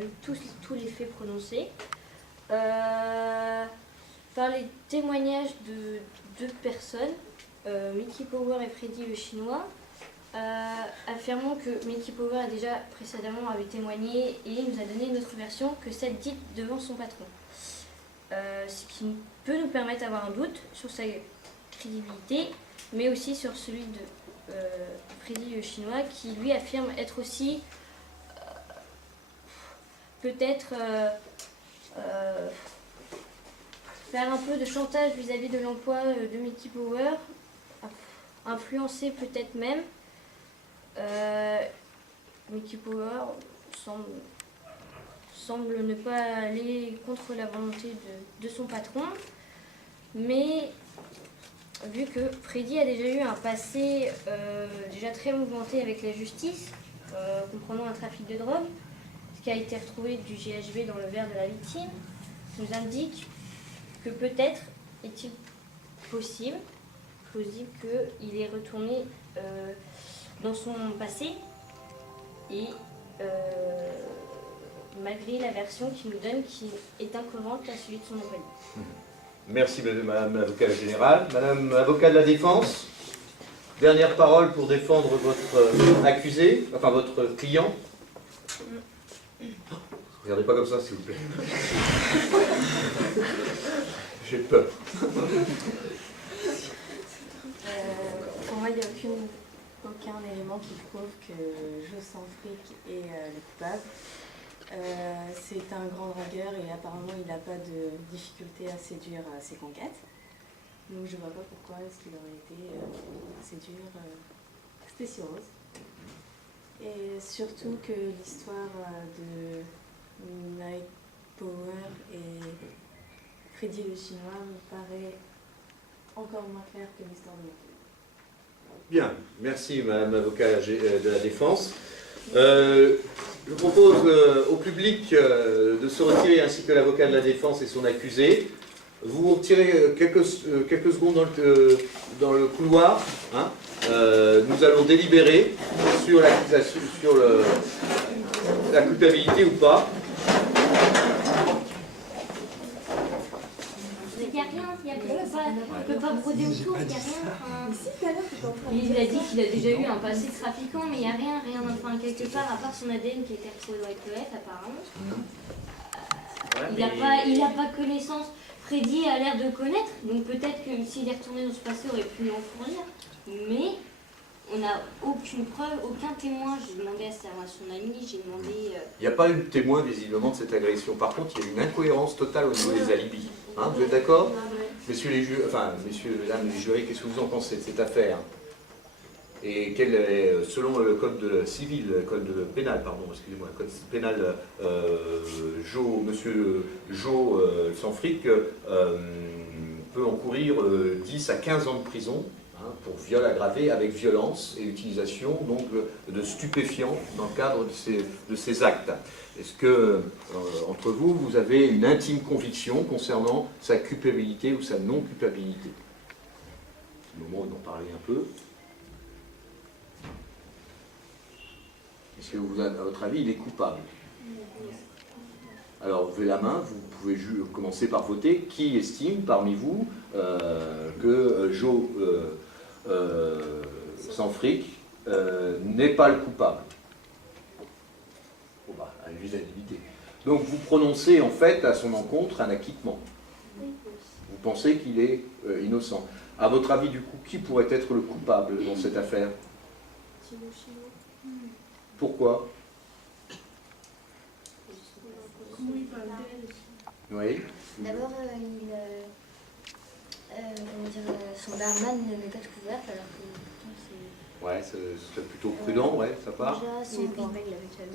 eu tous les faits prononcés. Par les témoignages de deux personnes, Mickey Power et Freddy le Chinois, affirmant que Mickey Power déjà précédemment avait témoigné et nous a donné une autre version que celle dite devant son patron. Ce qui peut nous permettre d'avoir un doute sur sa crédibilité, mais aussi sur celui de Freddy le Chinois, qui lui affirme être aussi peut-être faire un peu de chantage vis-à-vis de l'emploi de Mickey Power, influencer peut-être même. Mickey Power semble ne pas aller contre la volonté de son patron, mais vu que Freddy a déjà eu un passé déjà très mouvementé avec la justice, comprenant un trafic de drogue, ce qui a été retrouvé du GHB dans le verre de la victime, nous indique que peut-être est-il plausible qu'il est retourné dans son passé et malgré la version qu'il nous donne qui est incohérente à celui de son employé. Merci Madame l'avocat général. Madame l'avocat de la défense, dernière parole pour défendre votre accusé, enfin votre client. Regardez pas comme ça s'il vous plaît. J'ai peur. Pour moi, il n'y a aucun élément qui prouve que Joe Sanfric est le coupable. C'est un grand dragueur et apparemment il n'a pas de difficulté à séduire ses conquêtes. Donc je ne vois pas pourquoi est-ce qu'il aurait été séduire Stacy Rose. Et surtout que l'histoire de Night Power et Freddy le Chinois me paraît encore moins claire que l'histoire de Mickey. Bien, merci Madame l'avocat de la défense. Je propose au public de se retirer ainsi que l'avocat de la défense et son accusé. Vous vous retirez quelques secondes dans le couloir. Hein. Nous allons délibérer sur l'accusation, sur la culpabilité ou pas. Il n'y a rien, on ne peut pas broder autour, il n'y a rien. Il a dit qu'il a déjà eu un passé de trafiquant, mais il n'y a rien, enfin quelque part, à part son ADN qui a été retrouvé dans les toilettes apparemment. Il n'a pas connaissance. Freddy a l'air de connaître, donc peut-être que s'il est retourné dans ce passé, il aurait pu lui en fournir. Mais on n'a aucune preuve, aucun témoin. J'ai demandé à son ami, j'ai demandé... Il n'y a pas eu de témoin visiblement de cette agression. Par contre, il y a eu une incohérence totale au niveau des alibis. Hein, vous êtes d'accord? Messieurs les jurys, enfin, messieurs, dames les jurys, qu'est-ce que vous en pensez de cette affaire? Et quel est, selon le code civil, le code pénal, pardon, excusez-moi, le code pénal, monsieur Jo Sanfric peut encourir 10 à 15 ans de prison hein, pour viol aggravé avec violence et utilisation donc, de stupéfiants dans le cadre de ces actes. Est-ce que, entre vous, vous avez une intime conviction concernant sa culpabilité ou sa non-culpabilité? C'est le moment d'en parler un peu. Est-ce que, à votre avis, il est coupable? Alors, levez la main, vous pouvez commencer par voter. Qui estime parmi vous que Joe Sanfric n'est pas le coupable? Bon, bah, à l'unanimité. Donc, vous prononcez en fait à son encontre un acquittement. Vous pensez qu'il est innocent. À votre avis, du coup, qui pourrait être le coupable dans cette affaire? Pourquoi? Oui. D'abord, son barman ne met pas de couvercle alors que c'est... Ouais, c'est plutôt prudent, ouais, ça part. Déjà,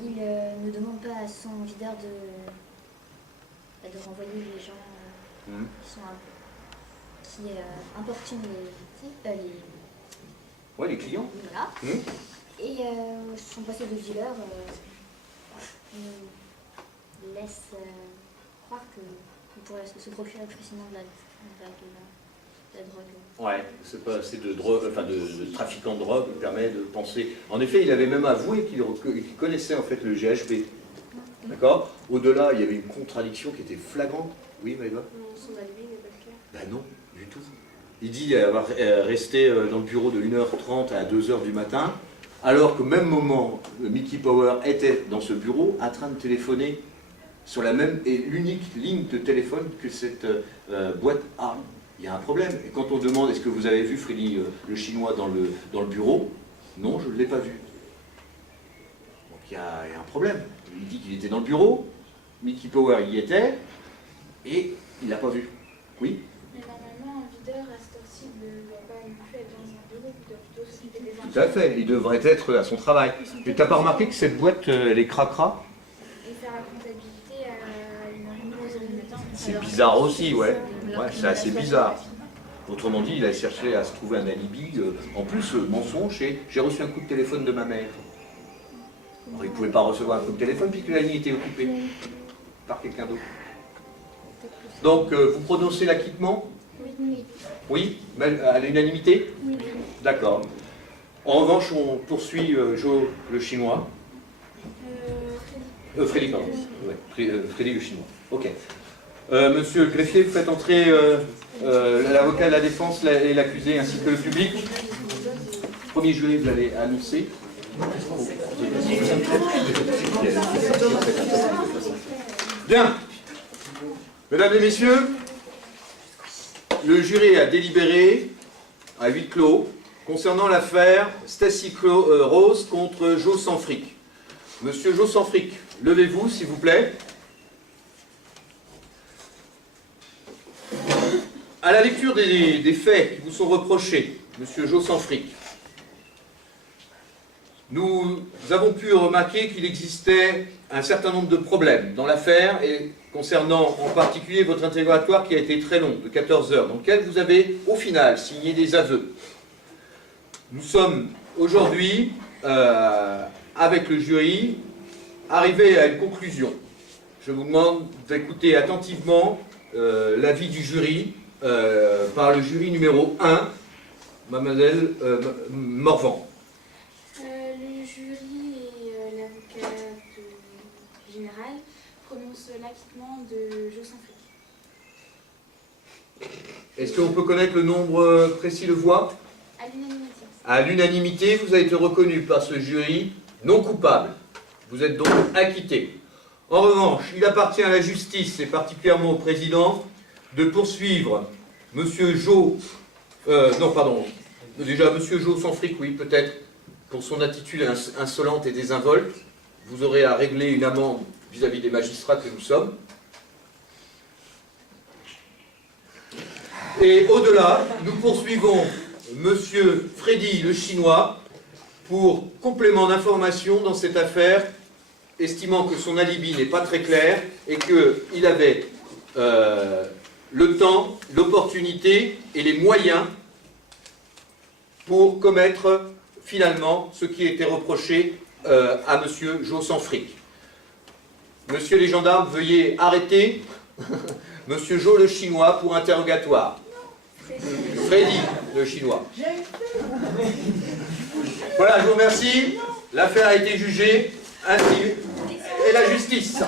il ne demande pas à son videur de renvoyer les gens qui importunent les clients. Voilà. Et son passé de dealer laisse croire qu'il pourrait se procurer plus facilement de la drogue. Ouais, c'est pas assez de drogue, enfin de trafiquant de drogue qui permet de penser. En effet, il avait même avoué qu'il connaissait en fait le GHB. D'accord? Au-delà, il y avait une contradiction qui était flagrante. Oui, Maëva? Son alibi n'est pas clair. Ben non, du tout. Il dit avoir resté dans le bureau de 1h30 à 2h du matin, alors qu'au même moment, Mickey Power était dans ce bureau en train de téléphoner sur la même et l'unique ligne de téléphone que cette boîte a. il y a un problème. Et quand on demande est-ce que vous avez vu Freddy le Chinois dans le bureau, non, je ne l'ai pas vu. Donc il y a un problème. Il dit qu'il était dans le bureau, Mickey Power y était, et il l'a pas vu. Oui? Mais normalement, un videur à cette heure-ci ne doit pas non plus être dans un bureau, il doit plutôt s'occuper des enfants. Tout à fait, il devrait être à son travail. Mais t'as pas remarqué que cette boîte, elle est cracra? Et faire la comptabilité à une heure du matin. C'est bizarre aussi, ouais. Ouais, c'est assez bizarre. Autrement dit, il a cherché à se trouver un alibi. En plus, mensonge, et j'ai reçu un coup de téléphone de ma mère. Alors, il ne pouvait pas recevoir un coup de téléphone puisque la ligne était occupée par quelqu'un d'autre. Donc, vous prononcez l'acquittement? Oui. Oui? À l'unanimité? Oui. D'accord. En revanche, on poursuit Joe le Chinois. Freddy, pardon. Ouais, Freddy le Chinois. Ok. Monsieur le greffier, vous faites entrer l'avocat de la défense et l'accusé ainsi que le public. Premier jury, vous allez annoncer. Bien. Mesdames et messieurs, le jury a délibéré à huis clos concernant l'affaire Stacy Rose contre Joe Sanfric. Monsieur Joe Sanfric, levez-vous s'il vous plaît. À la lecture des faits qui vous sont reprochés, Monsieur Joe Sanfric, nous avons pu remarquer qu'il existait un certain nombre de problèmes dans l'affaire et concernant en particulier votre interrogatoire qui a été très long, de 14 heures, dans lequel vous avez au final signé des aveux. Nous sommes aujourd'hui, avec le jury, arrivés à une conclusion. Je vous demande d'écouter attentivement l'avis du jury par le jury numéro 1, Mademoiselle Morvan. Le jury et l'avocat général prononcent l'acquittement de Joe Sanfric. Est-ce qu'on peut connaître le nombre précis de voix? À l'unanimité. À l'unanimité, vous avez été reconnu par ce jury non coupable. Vous êtes donc acquitté. En revanche, il appartient à la justice, et particulièrement au président, de poursuivre Monsieur Joe... Déjà, Monsieur Joe Sanfric, oui, peut-être, pour son attitude insolente et désinvolte. Vous aurez à régler une amende vis-à-vis des magistrats que nous sommes. Et au-delà, nous poursuivons Monsieur Freddy le Chinois pour complément d'information dans cette affaire, estimant que son alibi n'est pas très clair et qu'il avait le temps, l'opportunité et les moyens pour commettre finalement ce qui était reproché à Monsieur Joe Sanfric. Monsieur les gendarmes, veuillez arrêter Monsieur Joe le Chinois pour interrogatoire. Freddy le Chinois. Voilà, je vous remercie. L'affaire a été jugée ainsi et la justice.